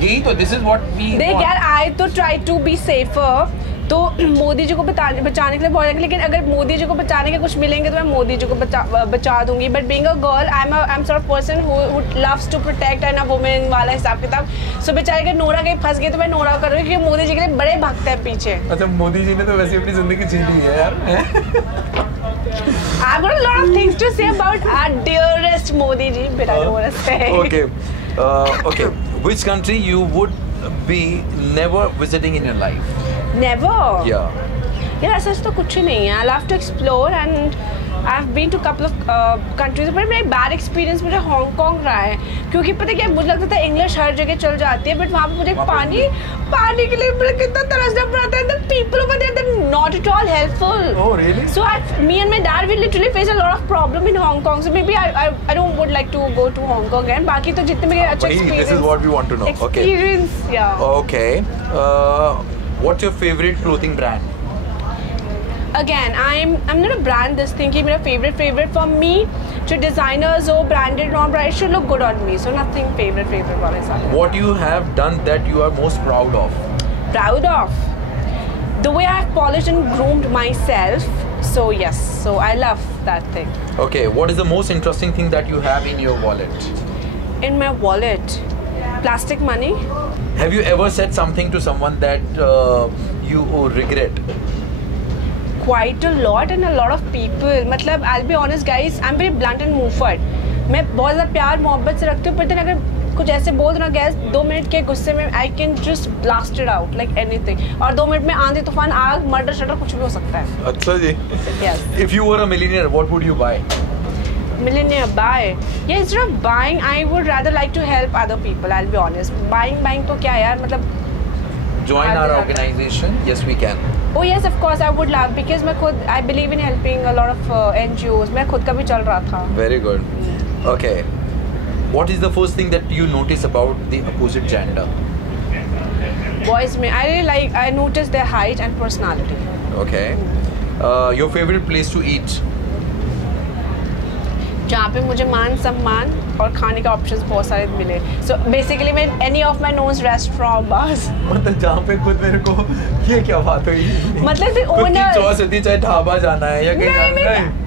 यही तो this is what we देख want. यार I तो try to be safer, तो मोदी जी को बचाने के लिए बोलेंगे, लेकिन अगर मोदी जी को बचाने के कुछ मिलेंगे तो मैं मोदी जी को बचा दूंगी, but being a girl I am sort of person who loves to protect and a women वाला हिसाब किताब। सो बेचारे अगर नोरा कहीं फंस गई तो मैं नोरा करूँगी, क्योंकि मोदी जी के लिए बड़े भक्त है पीछे। अच्छा, मोदी जी ने तो वैसे अपनी जिंदगी जी ली है यार। I've got a lot of things to say about our dearest Modi ji, but I don't want to say. Okay, okay. Which country you would be never visiting in your life? Never. Yeah. यार ऐसा तो कुछ ही नहीं है। I love to explore and I've been to couple of countries, but मेरा bad experience मुझे Hong Kong रहा है, क्योंकि पता क्या मुझे लगता था इंग्लिश हर जगह चल जाती है, बट वहाँ पे मुझे पानी के लिए मुझे कितना तरसना पड़ता है। The people over there, they're not at all helpful. Oh, really? So me and my dad, we literally face a lot of problem in Hong Kong. So maybe I don't would like to go to Hong Kong again. बाकी तो जितने मेरे अच्छे experience. This is what we want to know. Okay. Experience, yeah. Okay. What's your favorite clothing brand? Again, I'm not a brand this thing कि मेरा favorite for me जो designers हो branded non branded should look good on me, so nothing favorite वाला हिसाब है। What you have done that you are most proud of? Proud of the way I've polished and groomed myself, so yes, so I love that thing. Okay, what is the most interesting thing that you have in your wallet? In my wallet, plastic money. Have you ever said something to someone that you regret? Quite a lot and a lot of people. मतलब I'll be honest guys, I'm very blunt and moved. मैं बहुत ज़्यादा प्यार मोहब्बत से रखती हूँ, पर अगर कुछ ऐसे बोल दो ना गैस 2 मिनट के गुस्से में I can just blast it out like anything. और 2 मिनट में आंधी तूफान आग मर्डर शटर कुछ भी हो सकता है। अच्छा जी। Yes. If you were a millionaire, what would you buy? Millionaire buy. Yeah, instead of buying, I would rather like to help other people. I'll be honest. Buying तो क्या यार, मतलब join our organization, yes we can. Oh yes, of course I would love, because मैं खुद I believe in helping a lot of NGOs. मैं खुद का भी चल रहा था. Very good. Okay. What is the first thing that you notice about the opposite gender? Boys में I really like, I notice their height and personality. Okay. Your favorite place to eat? जहाँ पे मुझे मान सम्मान और खाने के options बहुत सारे मिले. So basically मैं any of my known restaurant bars. मतलब जहाँ पे खुद मेरे को ये क्या बात हुई? मतलब the खुद की owner. चॉइस होती है, चाहे ढाबा जाना है या कहीं जाना है.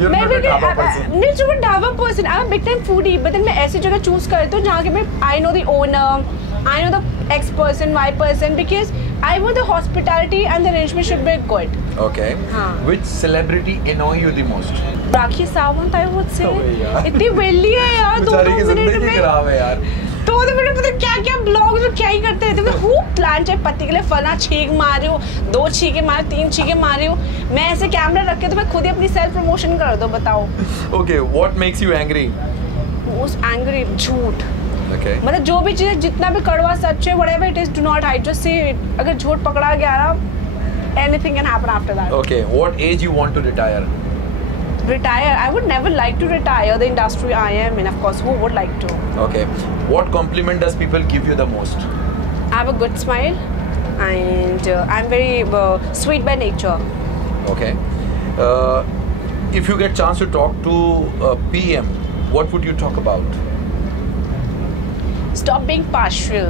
नहीं जो dhaba person, I am big time foodie, but मैं ऐसी जगह चूज करती हूँ जहाँ के मैं I know the owner, I know the X person, Y person, because I want the hospitality and the arrangement should be good. Okay. Which celebrity annoy you the most? Rakhi Sawant, I would say. इतनी वेली है यार, 2 minute में. खराब है यार. 2 minute में क्या क्या ब्लॉग्स में क्या ही करते रहते हैं. हूँ प्लान चाहे पति के लिए फना छींक मारी हूँ, 2 छींके मारे, 3 छींके मारी हूँ. मैं ऐसे कैमरा रख के तो मैं खुद ही अपनी सेल्फ प्रमोशन कर दो. बताओ. Okay. What makes you angry? Most angry, झूठ. Okay. मतलब जो भी चीज़ जितना भी कड़वा सच है, whatever it is, do not hide, just say it. अगर झूठ पकड़ा गया ना, anything can happen after that. Okay. What age you want to retire? Retire? I would never like to retire the industry I am in. Of course, who would like to? Okay. What compliment does people give you the most? I have a good smile, and I'm very sweet by nature. Okay. If you get chance to talk to PM, what would you talk about? Stop being partial.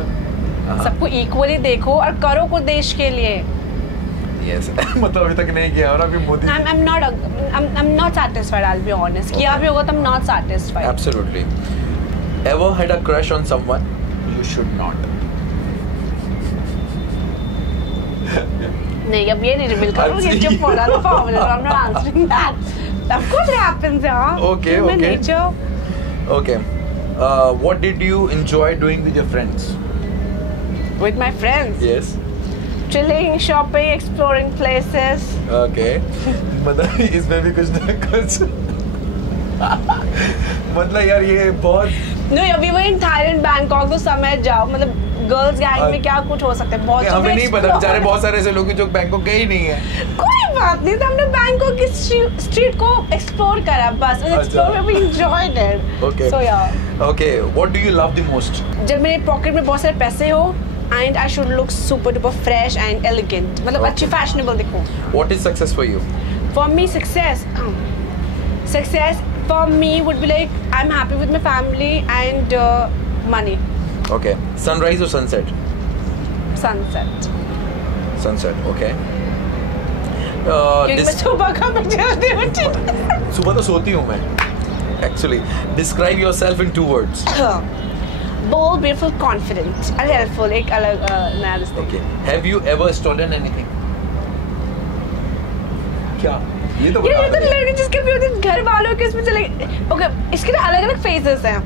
सबको equally देखो और करो कुछ देश के लिए. Yes. मतलब अभी तक नहीं किया और अभी Modi. I'm not satisfied. I'll be honest. किया भी होगा तो I'm not satisfied. Absolutely. Ever had a crush on someone? You should not. नहीं, अब ये नहीं रिवील करो. ये जब बोला था formula, I'm not answering that. Of course it happens, yeah. Okay. Human Okay. nature. Okay. What did you enjoy doing with your friends? With my friends. Yes. Chilling, shopping, exploring places. Okay. मतलब इसमें भी कुछ ना कुछ. मतलब यार ये बहुत. No, we were in Thailand, Bangkok, तो समय जाओ. मतलब गर्ल्स गैंग में क्या कुछ हो सकता है. बहुत हमें नहीं पता, बेचारे बहुत सारे ऐसे लोग हैं जो बैंकॉक गए ही नहीं है. कोई बात नहीं, तो हमने बैंकॉक की स्ट्रीट को एक्सप्लोर करा बस. एक्सप्लोर में we enjoyed it. Okay. So yeah. Okay. What do you love the most? जब मेरे पॉकेट में बहुत सारे पैसे हो and I should look super duper fresh and elegant. मतलब अच्छी fashionable दिखूं. What is success for you? For me, success for me would be like I'm happy with my family and money. Okay. Sunrise or sunset? Sunset. Sunset. Okay. क्योंकि मैं सुबह का मैं जल्दी उठी. सुबह तो सोती हूँ मैं. Actually, describe yourself in 2 words. Bold, beautiful, confident, and helpful. एक अलग नया रिश्ता. Okay. Have you ever stolen anything? क्या? ये तो लड़के जिसके भी होते हैं घर वालों के इसमें चले. Okay, इसके ना अलग अलग phases हैं.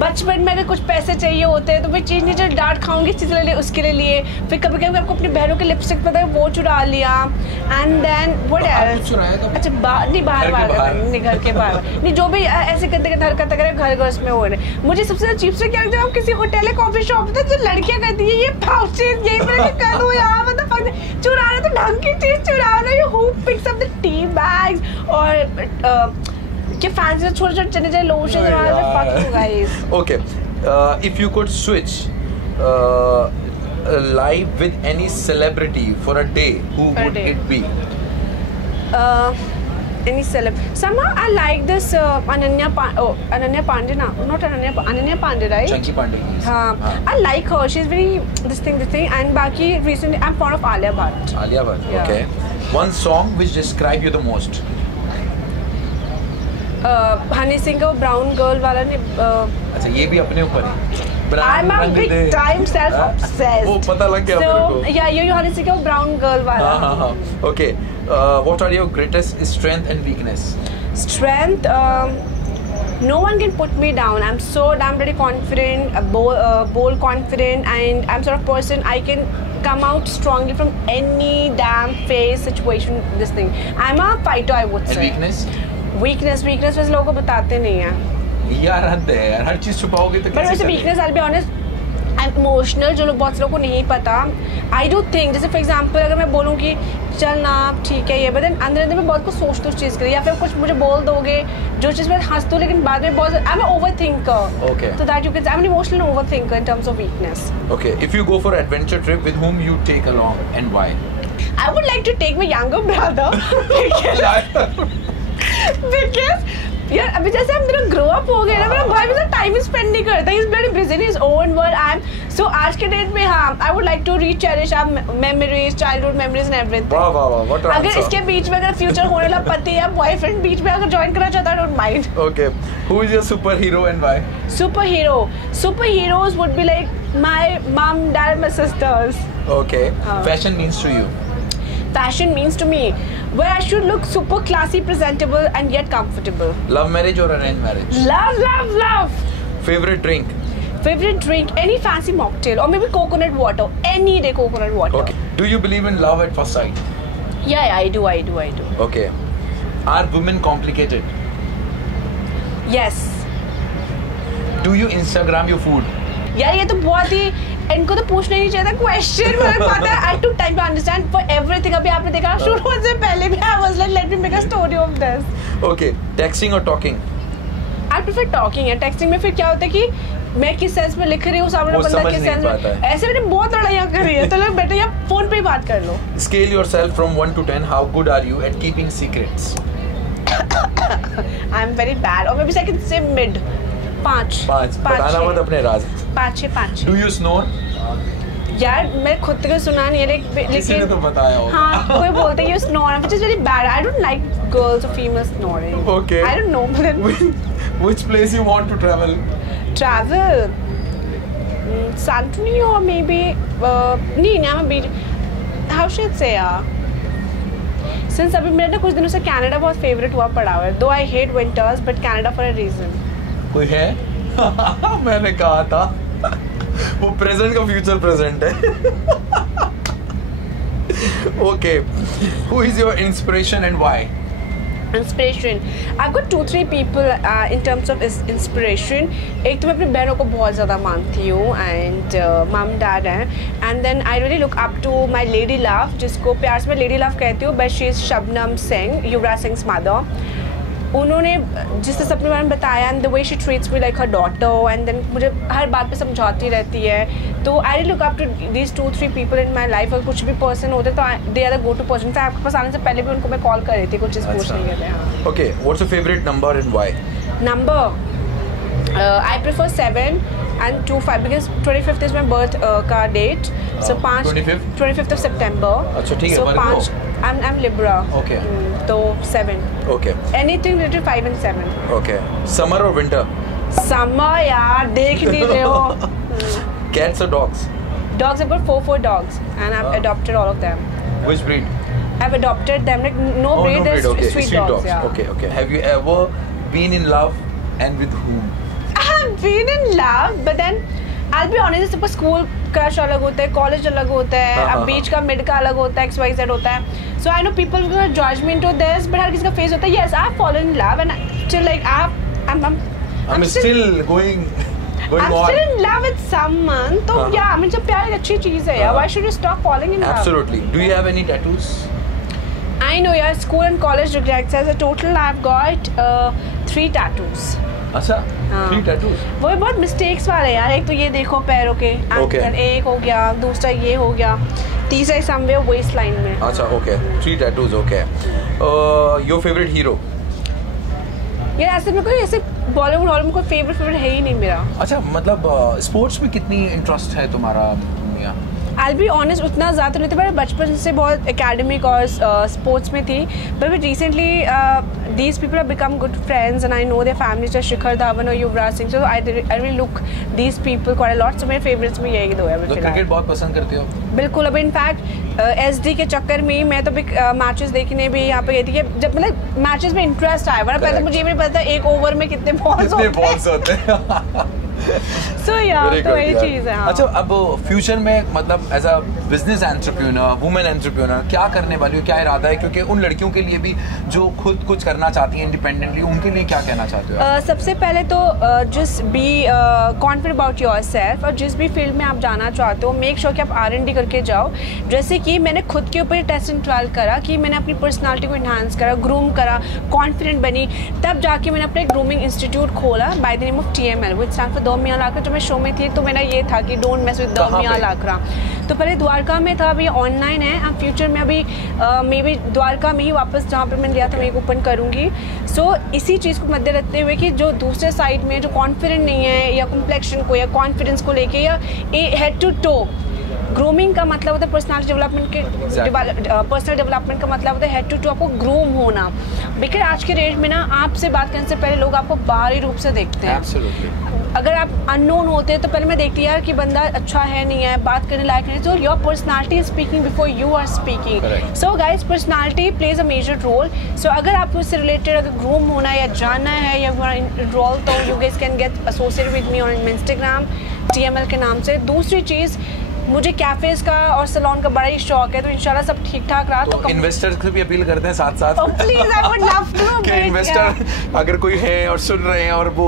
बचपन में अगर कुछ पैसे चाहिए होते हैं तो मैं चीज नहीं जो डांट खाऊंगी चीज ले उसके लिए. फिर कभी कभी आपको अपनी बहनों के लिपस्टिक पता है वो चुरा लिया. And then what else. अच्छा नहीं बाहर नहीं घर के बाहर नहीं जो भी ऐसे करते हरकत करे घर में हो रहे. मुझे सबसे ज्यादा चीप से क्या लगता है आप किसी होटल या कॉफी शॉप में जो लड़कियां करती है ये पाउचेस यही मैं कर दूं यार. मतलब चुरा रहे तो ढंग की चीज चुरा रहे. You who picks up the tea bags और के फैंस ने छोटे-छोटे चने लोशन और fuck you guys. Okay. If you could switch live with any celebrity for a day, who would it be? Any celeb. Somehow I like this Ananya Pandey. Not Ananya Pandey, right? Chunky Pandey. I like her. She's very this thing. And Baki recently I'm fond of Alia Bhatt. Alia Bhatt. Yeah. Okay. One song which describe you the most. Honey Singh का brown girl वाला ने. अच्छा ये भी अपने ऊपर है. I'm a big time self obsessed. वो पता लग गया मेरे को. So yeah, ये हनी सिंह का ब्राउन गर्ल वाला. हाँ. Okay. What are your greatest strength and weakness? Strength. No one can put me down. I'm so damn very confident, bold, confident, and I'm sort of person I can come out strongly from any damn phase situation. This thing. I'm a fighter, I would say. And weakness? Weakness वैसे लोगों को बताते नहीं हैं. यार हद है यार, हर चीज छुपाओगे तो कैसे. But weakness, I'll be honest, I'm emotional, जो लोग बहुत से लोगों को नहीं पता. आई डू थिंक, जैसे फॉर एग्जाम्पल अगर मैं बोलूँ कि चल ना ठीक है ये, बट अंदर अंदर मैं बहुत कुछ सोचती हूँ उस चीज़ के लिए, या फिर कुछ मुझे बोल दोगे जो चीज़ मैं हंसती हूँ लेकिन बाद में बहुत I am over thinker. Okay. So that you can, I'm an emotional overthinker in terms of weakness. Okay, if you go for adventure trip, with whom you take along and why? I would like to take my younger brother because यार अभी जैसे हम दोनों grow up हो गए ना, मेरा भाई मेरे साथ टाइम स्पेंड नहीं करता. He is very busy in his own world. I am so आज के डेट में हाँ, I would like to recherish our memories, childhood memories and everything. वाह वाह वाह, व्हाट अगर इसके बीच में अगर फ्यूचर होने वाला पति या बॉयफ्रेंड बीच में अगर ज्वाइन करना चाहता है, don't mind. Okay, who is your superhero and why? Superheroes would be like my mom, dad, my sisters. Okay, fashion means to you. Fashion means to me where I should look super classy, presentable and yet comfortable. Love marriage or arranged marriage? Love. Favorite drink? Favorite drink, any fancy mocktail or maybe coconut water. Any day coconut water. Okay. Do you believe in love at first sight? Yeah, I do. Okay. Are women complicated? Yes. Do you Instagram your food? यार ये तो बहुत ही, इनको तो पूछना ही नहीं चाहिए था क्वेश्चन. मुझे पता है, I took time to understand for everything. अभी आपने देखा शुरू से पहले भी I was like, let me make a story of this. Okay. Texting or talking? I prefer talking है. Texting में फिर क्या होता है कि मैं किस सेंस में लिख रही हूँ, सामने वो बंदा समझ किस नहीं सेंस पाता में. है. ऐसे मैंने बहुत लड़ाइयाँ करी है, तो लोग बेटर या फोन पे ही बात कर लो. Scale yourself from 1 to 10. How good are you at keeping secrets? I am very bad. Or maybe I can say mid. 5. बताना मत अपने राज. 5. Do you snore? यार मैं खुद को सुना नहीं है किसी ने तो लेकिन बताया होगा. हाँ, कोई बोलते हैं you snore, which is very bad. I don't like girls or females snoring. Okay. I don't know, but then Which place you want to travel? travel. Santorini or maybe नहीं I'm a bit, how should I say since अभी मेरा ना कुछ दिनों से Canada बहुत favourite हुआ पड़ा हुआ है. Though I hate winters, but Canada for a reason. कोई है? मैंने कहा था वो प्रेजेंट का फ्यूचर प्रेजेंट है. Okay. Who is your inspiration and why? Inspiration. I've got 2-3 people in terms of inspiration. एक तो मैं अपनी बहनों को बहुत ज़्यादा मानती हूँ and mom dad हैं. And then I really look up to my lady love, जिसको प्यार से मैं lady love कहती हूँ, but she is Shabnam Singh, Yuvraj Singh mother. उन्होंने जिस तरह से अपने बारे में बताया and the way she treats me like her daughter and then मुझे हर बात पे समझाती रहती है. तो I look up to these 2-3 people in my life. और कुछ भी पर्सन होते तो they are the go to person. आपके पास आने से पहले भी उनको मैं कॉल कर रही थी कुछ चीज़ पूछने के लिए. Okay, what's your favourite number and why? Number I prefer 7 and 2-5 because 25th is my birth का date. So 25th of September. अच्छा ठीक है. So 5 I'm Libra. Okay. तो 7. Okay. Anything related 5 and 7. Okay. Summer or winter? Summer यार, देख नहीं रहे हो. Cats or dogs? Dogs, I've got 4 dogs and I've adopted all of them. Which breed? I've adopted them, like no breed. No breed. There's Okay. sweet dogs. Yeah. Okay. Have you ever been in love and with whom? I've been in love, but then I'll be honest, जैसे school crush अलग होता है, college अलग होता है, अब बीच का mid का अलग होता है, XYZ होता है. So I know people will judge me into this, but हर किसी का फेस होता है. Yes, I've fallen in love and still like I'm still going I'm on. still in love with someone. तो yeah, I mean जब प्यार एक अच्छी चीज़ है यार, why should you stop falling in love? Absolutely. Do you have any tattoos? I know यार, school and college regrets. As a total, I've got 3 tattoos. अच्छा, 3 tattoos. वो भी बहुत मिस्टेक्स वाले यार. एक तो ये देखो पैरों के, एक हो गया, दूसरा ये हो गया, तीसरा समवेयर वेस्ट लाइन में. अच्छा, okay. 3 tattoos, okay. Your favorite hero? यार ऐसे में कोई ऐसे बॉलीवुड में कोई फेवरेट है ही नहीं मेरा. अच्छा, मतलब स्पोर्ट्स में कितनी इंटरेस्ट है तुम्हारा? I'll be honest, उतना ज़्यादा नहीं था. मैं बचपन से बहुत एकेडमिक और स्पोर्ट्स में थी. But recently these people have become good friends and I know their families are Shikhar Dhawan और Yuvraj Singh. So I really look these people quite a lot. So मेरे favorites में यही 2 है. तो क्रिकेट बहुत पसंद करते हो? बिल्कुल. अब इनफैक्ट SD के चक्कर में मैं तो मैचेस देखने भी यहाँ पे गई थी कि जब मतलब मैचेस में इंटरेस्ट आया. वरना पहले मुझे ये भी पता था एक ओवर में कितने बॉल्स होते हैं. So yeah, तो वही चीज़ है। अच्छा, अब फ्यूचर में मतलब as a business entrepreneur, women entrepreneur क्या करने वाली हो, क्या इरादा है? क्योंकि उन लड़कियों के लिए भी जो खुद कुछ करना चाहती हैं इंडिपेंडेंटली, उनके लिए क्या कहना चाहते हो? सबसे पहले तो just be confident about yourself, और जिस भी फील्ड में आप जाना चाहते हो मेक श्योर कि आप R&D करके जाओ। जैसे कि मैंने खुद के ऊपर टेस्ट एंड ट्रायल करा कि मैंने अपनी पर्सनालिटी को इन्हांस करा, ग्रूम करा, कॉन्फिडेंट बनी, तब जाके मैंने अपना एक ग्रूमिंग इंस्टीट्यूट खोला by the name of TML, which stand for 2 मियां लाकरा। जब मैं शो में थी तो मेरा ये था कि डोंट मेस विद 2 मियां लाकरा। तो पहले द्वारका में था, अभी ऑनलाइन है। अब फ्यूचर में अभी मे बी द्वारका में ही वापस जहाँ पर मैंने लिया था मैं ओपन करूँगी। सो इसी चीज़ को मद्दे रखते हुए कि जो दूसरे साइड में जो कॉन्फिडेंट नहीं है या कॉम्प्लेक्शन को या कॉन्फिडेंस को लेके या हेड टू टो, ग्रूमिंग का मतलब होता है पर्सनालिटी डेवलपमेंट के, पर्सनल डेवलपमेंट का मतलब होता है हेड टू टू आपको ग्रूम होना। बिकॉज आज के डेट में ना आपसे बात करने से पहले लोग आपको बाहरी रूप से देखते हैं। Absolutely. अगर आप अननोन होते हैं तो पहले मैं देखती यार कि बंदा अच्छा है नहीं है, बात करने लायक नहीं। So your personality is speaking before you are speaking. So guys, personality plays a major role. So अगर आपको उससे रिलेटेड अगर ग्रूम होना है या जानना है या रोल, तो you guys can get associated with me on Instagram TML के नाम से। दूसरी चीज़, मुझे कैफेज का और सैलून का बड़ा ही शौक है, तो इंशाल्लाह सब ठीक ठाक रहा तो इन्वेस्टर्स को भी अपील करते हैं साथ साथ। Please, I would love to कि इन्वेस्टर अगर कोई है और सुन रहे हैं और वो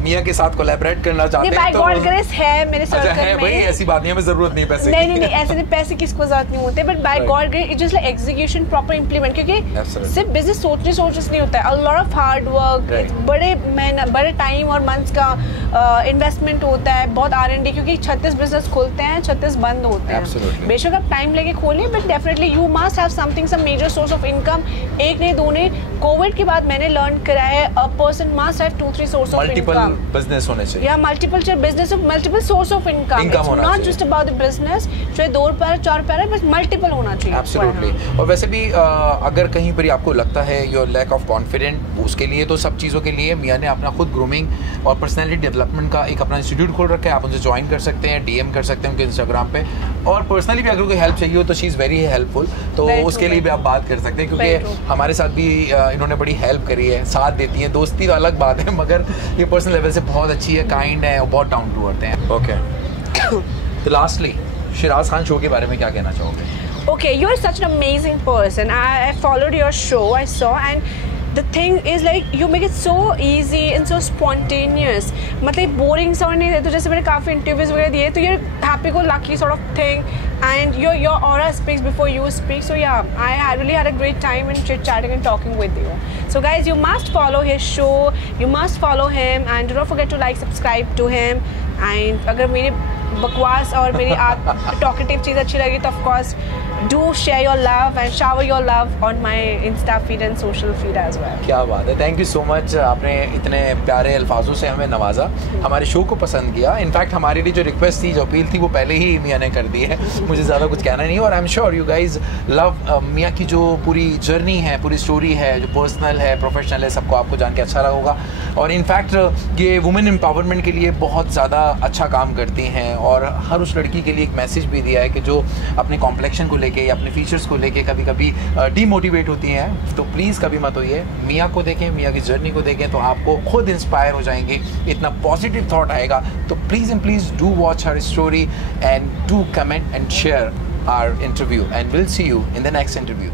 मियां के साथ कोलैबोरेट करना चाहते हैं तो गॉड ग्रेस है मेरे सर्कल में। भाई ऐसी बात नहीं है, हमें जरूरत नहीं पैसे नहीं नहीं ऐसे नहीं, पैसे किसको जरूरत नहीं होते, but by God grace it just like execution, proper implement. क्योंकि सिर्फ बिजनेस सोचने नहीं होता है, a lot of hard work, बड़े टाइम और मंथ्स का इन्वेस्टमेंट होता है, बहुत R&D, क्योंकि 36 बिजनेस खुलते हैं, 36 बंद होते हैं। बेशक आप टाइम लेके खोलिए, but definitely you must have something, some major source of income. एक नहीं दो नहीं, कोविड के बाद मैंने लर्न करा है a person must have 2-3 source of income. Multiple business होने चाहिए, या multiple business, multiple source of income. It's not just about the business, चाहे 2 रुपए 4 रुपए, बस मल्टीपल होना चाहिए। एब्सोल्युटली। और वैसे भी अगर कहीं पर आपको लगता है योर लैक ऑफ कॉन्फिडेंट, उसके लिए तो सब चीज़ों के लिए मियां ने अपना खुद ग्रूमिंग और पर्सनैलिटी डेवलपमेंट का एक अपना इंस्टीट्यूट खोल रखा है। आप उनसे ज्वाइन कर सकते हैं, DM कर सकते हैं उनके इंस्टाग्राम पे, और पर्सनली भी अगर कोई हेल्प चाहिए हो तो शी इज़ वेरी हेल्पफुल, तो उसके लिए भी आप बात कर सकते हैं, क्योंकि हमारे साथ भी इन्होंने बड़ी हेल्प करी है, साथ देती हैं। दोस्ती तो अलग बात है, मगर ये पर्सनल लेवल से बहुत अच्छी है, काइंड है और बहुत डाउन टू अर्थ हैं। ओके, तो लास्टली शिराज खान शो के बारे में क्या कहना चाहोगे? Okay, you are such an amazing person. I followed your show, I saw, and the thing is like you make it so easy and so spontaneous. मतलब boring sound नहीं देते, तो जैसे मैंने काफ़ी interviews वगैरह दिए, तो you're happy go lucky sort of thing, and your aura speaks before you speak. So yeah, I really had a great time in chit chatting and talking with you. So guys, you must follow his show, you must follow him, and do not forget to like, subscribe to him. And अगर मेरी बकवास और मेरी talkative चीज़ अच्छी लगी तो of course do share your love and shower your love on my Insta feed and social feed as well. क्या बात है, थैंक यू सो मच। आपने इतने प्यारे अल्फाजों से हमें नवाजा, हमारे शो को पसंद किया। इनफैक्ट हमारे लिए जो रिक्वेस्ट थी, जो अपील थी, वो पहले ही मियां ने कर दी है, मुझे ज़्यादा कुछ कहना नहीं। और I am sure you guys love मियां की जो पूरी जर्नी है, पूरी स्टोरी है, जो पर्सनल है, प्रोफेशनल है, सबको आपको जान के अच्छा लगा होगा। और इनफैक्ट ये वुमेन एम्पावरमेंट के लिए बहुत ज़्यादा अच्छा काम करती हैं, और हर उस लड़की के लिए एक मैसेज भी दिया है कि जो अपने कॉम्प्लेक्शन को लेके या अपने फीचर्स को लेके कभी कभी डीमोटिवेट होती हैं, तो प्लीज़ कभी मत होइए। मियां को देखें, मियां की जर्नी को देखें, तो आपको खुद इंस्पायर हो जाएंगे, इतना पॉजिटिव थॉट आएगा। तो please and please do watch her story and do comment and share our interview, and will see you in the next interview.